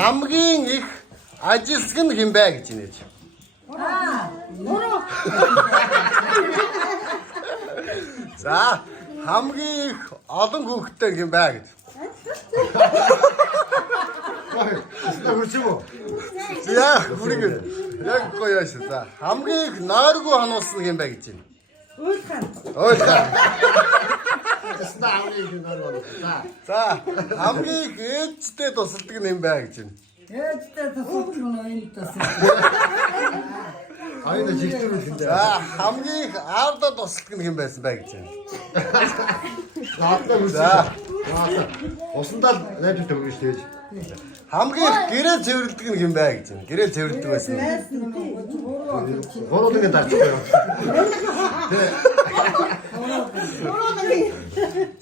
Хамгийн их ажилсаг нь хэн бэ гэж нээж. За хамгийн их олон хүүхэдтэй хэн бэ гэж. Яа, хүрэг. Яг гоё яаш. За хамгийн их нойргүй хануулсан хэн бэ гэж байна. Ойлхан. За хамгийн их ээжтэй тусалдаг нь хэн бэ гэж байна. Ээжтэй тусалдаг нь энэ тусалдаг. Айна жигтүүл. За хамгийн их аавда тусалдаг нь хэн байсан бэ гэж байна. За Усандаа найдвартай өгнө шүү дээ. хамгийн их гэрээ цэвэрлдэг нь хэн бэ гэж байна. Гэрээ цэвэрлдэг байсан. Гурван даарчихсан.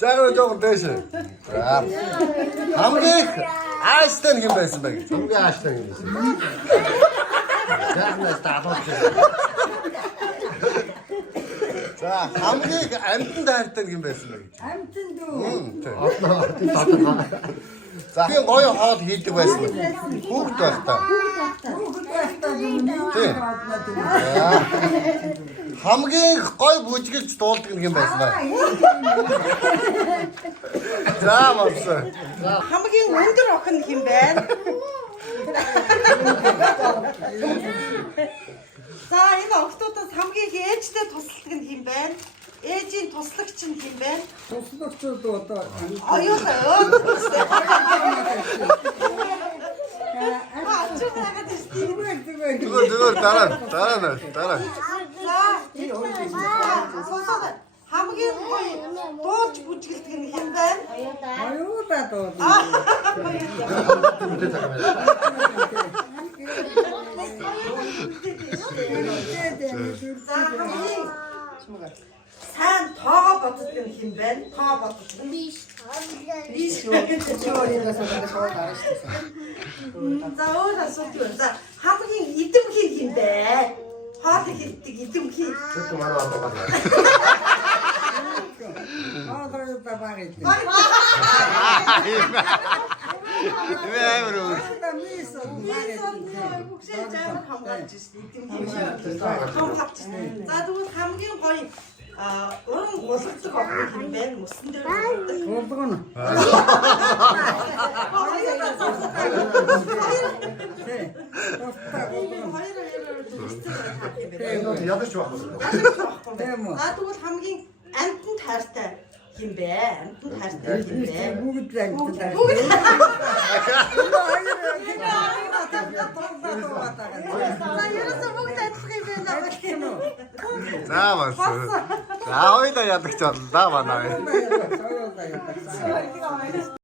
Заагаар жоохон дэш. За хамгийн их ааштай нь хэн байсан бэ гэж. Хамгийн ааштай юм. Яахнаас таалуулж. За хамгийн их амтан дайртай нь хэн байсан бэ гэж. Амтэн дүү. За би гоё хоол хийдэг байсан. Хүүхд байхдаа. Хамгийн их гоё бүжгэлж дуулдаг нь хэн байсан бэ? За мавсан. Хамгийн өндөр охин хэн байна? За энэ охтуудаас хамгийн их ээжтэй тусалдаг нь хэн байна? Ээжийн туслагч нь хэн байна? Туслагчд одоо Аюулаа. Зүгээр дараа. За хамгийн гоё дуулж бүжгэлдэг нь хэн байна? аюулаа доо. Сайн тоогоо боддог нь хэн байна? Тоо боддог нь. Биш За өөр асуулт юу вэ? За хамгийн идэвхий хэн бэ? Хоол хийдэг идэвхий. Тэд манай одоо Аа та багт. Бүгшээ жаагаар хамгаалж ирсэн идэвхий. За тэгвэл хамгийн гоё уран гулгдаг охин хэн байна? Мөсөн дээр гулгдаг. Урдгон. ядаж байна. За тэгвэл хамгийн амтан тайртай хэн бэ? Амтан тайртай хэн бэ? Бүгд амтэн. Ерөөсөө бүгд адилхан юм байна. За мавсан. За хоёлаа ядагч боллоо манай.